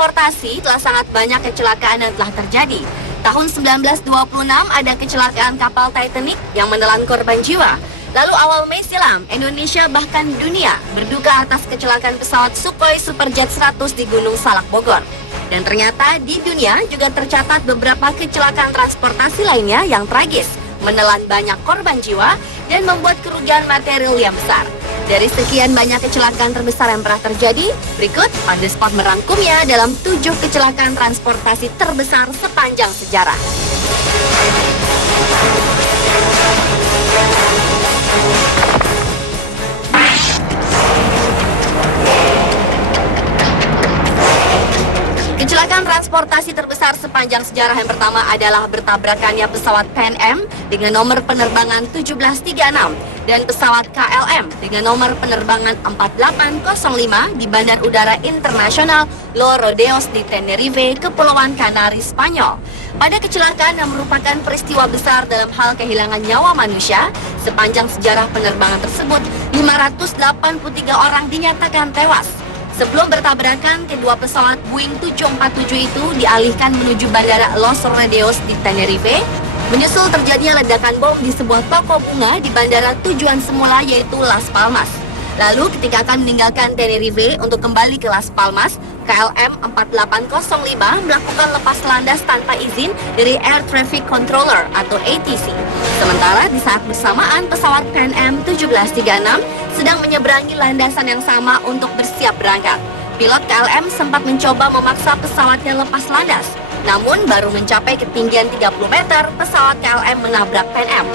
transportasi telah sangat banyak kecelakaan yang telah terjadi. Tahun 1926 ada kecelakaan kapal Titanic yang menelan korban jiwa. Lalu awal Mei silam, Indonesia bahkan dunia berduka atas kecelakaan pesawat Sukhoi Superjet 100 di Gunung Salak, Bogor. Dan ternyata di dunia juga tercatat beberapa kecelakaan transportasi lainnya yang tragis, menelan banyak korban jiwa dan membuat kerugian material yang besar. Dari sekian banyak kecelakaan terbesar yang pernah terjadi, berikut On The Spot merangkumnya dalam 7 kecelakaan transportasi terbesar sepanjang sejarah. Kecelakaan transportasi terbesar sepanjang sejarah yang pertama adalah bertabrakannya pesawat Pan Am dengan nomor penerbangan 1736 dan pesawat KLM dengan nomor penerbangan 4805 di Bandar Udara Internasional Los Rodeos di Tenerife, Kepulauan Kanari, Spanyol. Pada kecelakaan yang merupakan peristiwa besar dalam hal kehilangan nyawa manusia, sepanjang sejarah penerbangan tersebut, 583 orang dinyatakan tewas. Sebelum bertabrakan, kedua pesawat Boeing 747 itu dialihkan menuju Bandara Los Rodeos di Tenerife. Menyusul terjadinya ledakan bom di sebuah toko bunga di bandara tujuan semula yaitu Las Palmas. Lalu ketika akan meninggalkan Tenerife untuk kembali ke Las Palmas, KLM 4805 melakukan lepas landas tanpa izin dari Air Traffic Controller atau ATC. Sementara di saat bersamaan pesawat Pan Am 1736 sedang menyeberangi landasan yang sama untuk bersiap berangkat. Pilot KLM sempat mencoba memaksa pesawatnya lepas landas. Namun baru mencapai ketinggian 30 meter, pesawat KLM menabrak Pan Am.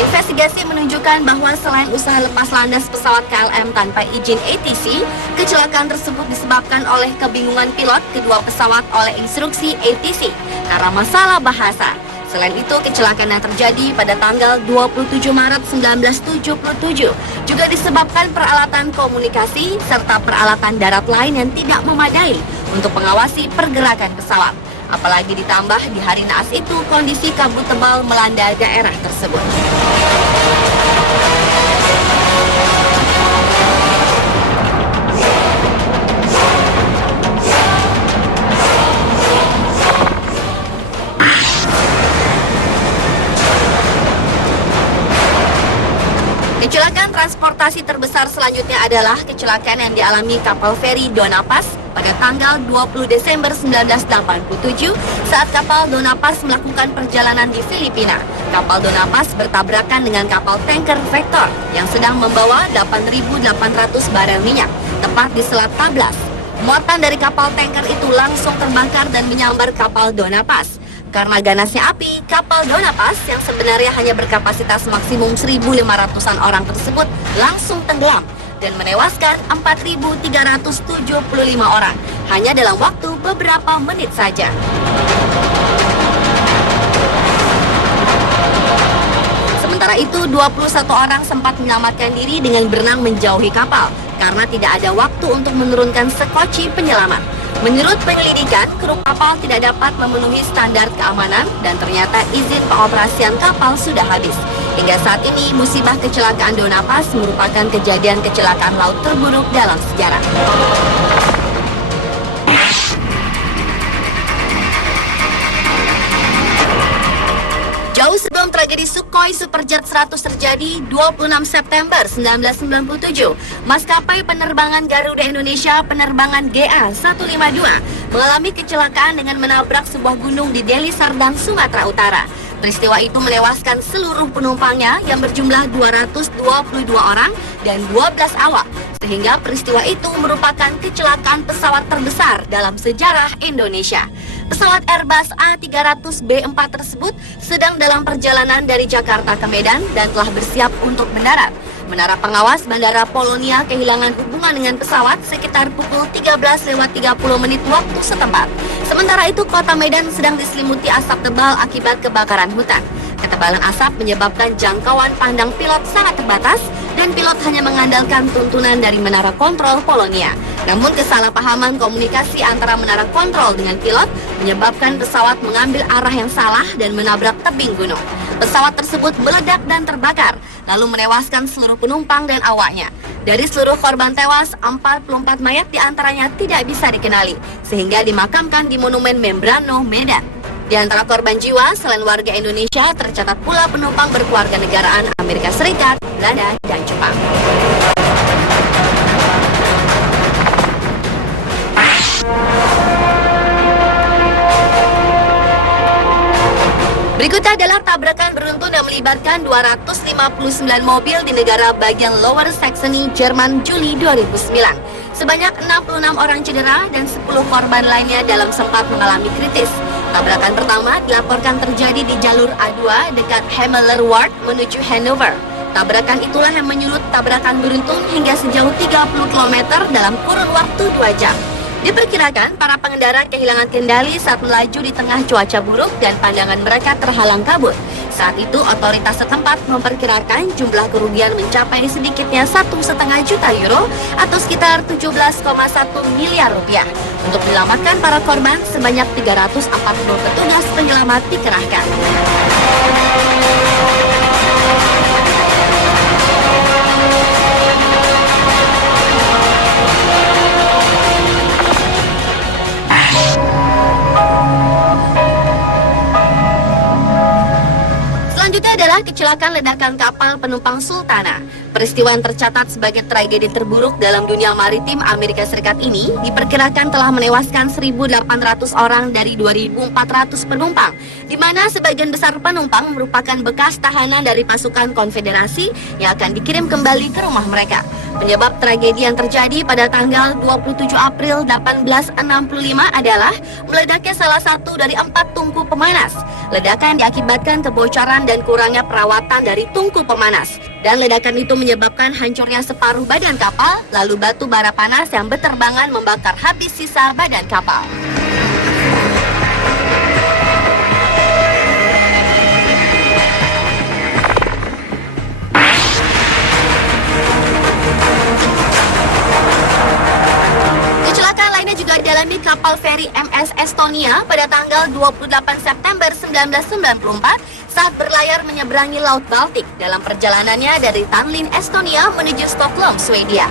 Investigasi menunjukkan bahwa selain usaha lepas landas pesawat KLM tanpa izin ATC, kecelakaan tersebut disebabkan oleh kebingungan pilot kedua pesawat oleh instruksi ATC karena masalah bahasa. Selain itu, kecelakaan yang terjadi pada tanggal 27 Maret 1977 juga disebabkan peralatan komunikasi serta peralatan darat lain yang tidak memadai untuk mengawasi pergerakan pesawat. Apalagi ditambah di hari naas itu kondisi kabut tebal melanda daerah tersebut. Kecelakaan transportasi terbesar selanjutnya adalah kecelakaan yang dialami kapal feri Dona Paz pada tanggal 20 Desember 1987 saat kapal Dona Paz melakukan perjalanan di Filipina. Kapal Dona Paz bertabrakan dengan kapal tanker Vector yang sedang membawa 8.800 barel minyak, tepat di Selat Tablas. Muatan dari kapal tanker itu langsung terbakar dan menyambar kapal Dona Paz. Karena ganasnya api, kapal Dona Paz yang sebenarnya hanya berkapasitas maksimum 1.500-an orang tersebut langsung tenggelam dan menewaskan 4.375 orang hanya dalam waktu beberapa menit saja. Sementara itu, 21 orang sempat menyelamatkan diri dengan berenang menjauhi kapal karena tidak ada waktu untuk menurunkan sekoci penyelamat. Menurut penyelidikan, kru kapal tidak dapat memenuhi standar keamanan dan ternyata izin pengoperasian kapal sudah habis. Hingga saat ini, musibah kecelakaan Dona Paz merupakan kejadian kecelakaan laut terburuk dalam sejarah. Jauh sebelum tragedi Sukhoi Superjet 100 terjadi, 26 September 1997, maskapai penerbangan Garuda Indonesia penerbangan GA152 mengalami kecelakaan dengan menabrak sebuah gunung di Deli Serdang, Sumatera Utara. Peristiwa itu menewaskan seluruh penumpangnya yang berjumlah 222 orang dan 12 awak, sehingga peristiwa itu merupakan kecelakaan pesawat terbesar dalam sejarah Indonesia. Pesawat Airbus A300B4 tersebut sedang dalam perjalanan dari Jakarta ke Medan dan telah bersiap untuk mendarat. Menara pengawas Bandara Polonia kehilangan hubungan dengan pesawat sekitar pukul 13.30 waktu setempat. Sementara itu, kota Medan sedang diselimuti asap tebal akibat kebakaran hutan. Ketebalan asap menyebabkan jangkauan pandang pilot sangat terbatas dan pilot hanya mengandalkan tuntunan dari menara kontrol Polonia. Namun kesalahpahaman komunikasi antara menara kontrol dengan pilot menyebabkan pesawat mengambil arah yang salah dan menabrak tebing gunung. Pesawat tersebut meledak dan terbakar, lalu menewaskan seluruh penumpang dan awaknya. Dari seluruh korban tewas, 44 mayat diantaranya tidak bisa dikenali, sehingga dimakamkan di Monumen Membrano, Medan. Di antara korban jiwa, selain warga Indonesia, tercatat pula penumpang berkeluarga negaraan Amerika Serikat, Belanda, dan Jepang. Berikutnya adalah tabrakan beruntun yang melibatkan 259 mobil di negara bagian Lower Saxony, Jerman, Juli 2009. Sebanyak 66 orang cedera dan 10 korban lainnya dalam sempat mengalami kritis. Tabrakan pertama dilaporkan terjadi di jalur A2 dekat Hemelerwaard menuju Hanover. Tabrakan itulah yang menyulut tabrakan beruntun hingga sejauh 30 km dalam kurun waktu 2 jam. Diperkirakan para pengendara kehilangan kendali saat melaju di tengah cuaca buruk dan pandangan mereka terhalang kabut. Saat itu otoritas setempat memperkirakan jumlah kerugian mencapai sedikitnya 1,5 juta euro atau sekitar 17,1 miliar rupiah. Untuk menyelamatkan para korban, sebanyak 340 petugas penyelamat dikerahkan. Selanjutnya adalah kecelakaan ledakan kapal penumpang Sultana. Peristiwa yang tercatat sebagai tragedi terburuk dalam dunia maritim Amerika Serikat ini diperkirakan telah menewaskan 1.800 orang dari 2.400 penumpang, di mana sebagian besar penumpang merupakan bekas tahanan dari pasukan konfederasi yang akan dikirim kembali ke rumah mereka. Penyebab tragedi yang terjadi pada tanggal 27 April 1865 adalah meledaknya salah satu dari 4 tungku pemanas. Ledakan diakibatkan kebocoran dan kurangnya perawatan dari tungku pemanas. Dan ledakan itu menyebabkan hancurnya separuh badan kapal, lalu batu bara panas yang berterbangan membakar habis sisa badan kapal. Kecelakaan lainnya juga dialami kapal feri MS Estonia pada tanggal 28 September 1994 saat berlayar menyeberangi Laut Baltik dalam perjalanannya dari Tallinn, Estonia menuju Stockholm, Swedia.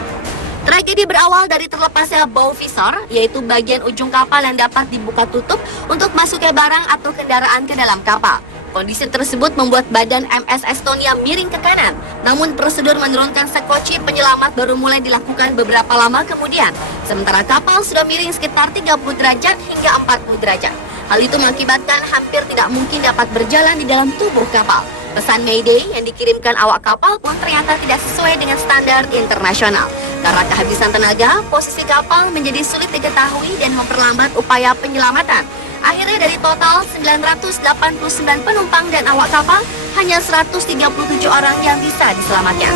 Tragedi berawal dari terlepasnya bow visor, yaitu bagian ujung kapal yang dapat dibuka tutup untuk masuknya barang atau kendaraan ke dalam kapal. Kondisi tersebut membuat badan MS Estonia miring ke kanan. Namun prosedur menurunkan sekoci penyelamat baru mulai dilakukan beberapa lama kemudian. Sementara kapal sudah miring sekitar 30 derajat hingga 40 derajat. Hal itu mengakibatkan hampir tidak mungkin dapat berjalan di dalam tubuh kapal. Pesan Mayday yang dikirimkan awak kapal pun ternyata tidak sesuai dengan standar internasional. Karena kehabisan tenaga, posisi kapal menjadi sulit diketahui dan memperlambat upaya penyelamatan. Akhirnya dari total 989 penumpang dan awak kapal, hanya 137 orang yang bisa diselamatkan.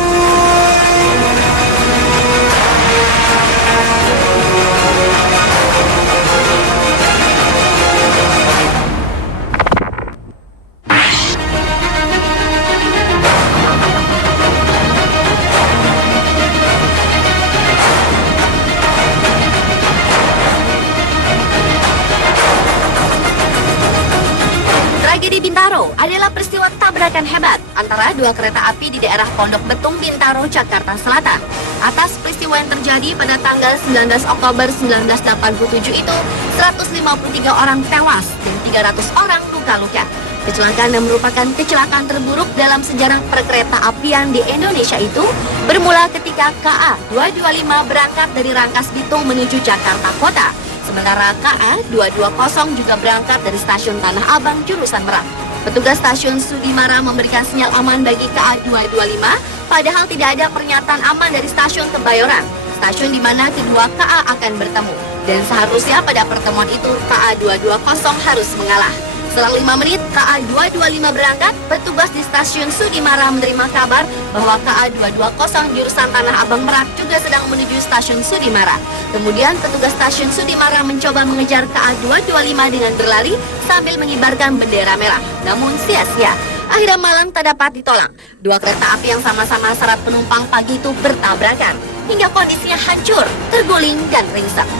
Tragedi Bintaro adalah peristiwa tabrakan hebat antara dua kereta api di daerah Pondok Betung, Bintaro, Jakarta Selatan. Atas peristiwa yang terjadi pada tanggal 19 Oktober 1987 itu, 153 orang tewas dan 300 orang luka-luka. Kecelakaan yang merupakan kecelakaan terburuk dalam sejarah perkereta apian di Indonesia itu bermula ketika KA 225 berangkat dari Rangkas Bitung menuju Jakarta Kota. Sementara KA 220 juga berangkat dari stasiun Tanah Abang jurusan Merak. Petugas stasiun Sudimara memberikan sinyal aman bagi KA 225, padahal tidak ada pernyataan aman dari stasiun Kebayoran, stasiun di mana kedua KA akan bertemu. Dan seharusnya pada pertemuan itu KA 220 harus mengalah. Setelah 5 menit KA 225 berangkat, petugas di stasiun Sudimara menerima kabar bahwa KA 220 jurusan Tanah Abang Merak juga sedang menuju stasiun Sudimara. Kemudian petugas stasiun Sudimara mencoba mengejar KA 225 dengan berlari sambil mengibarkan bendera merah. Namun sia-sia. Akhirnya malang tak dapat ditolak. Dua kereta api yang sama-sama syarat penumpang pagi itu bertabrakan hingga kondisinya hancur, terguling dan ringsek.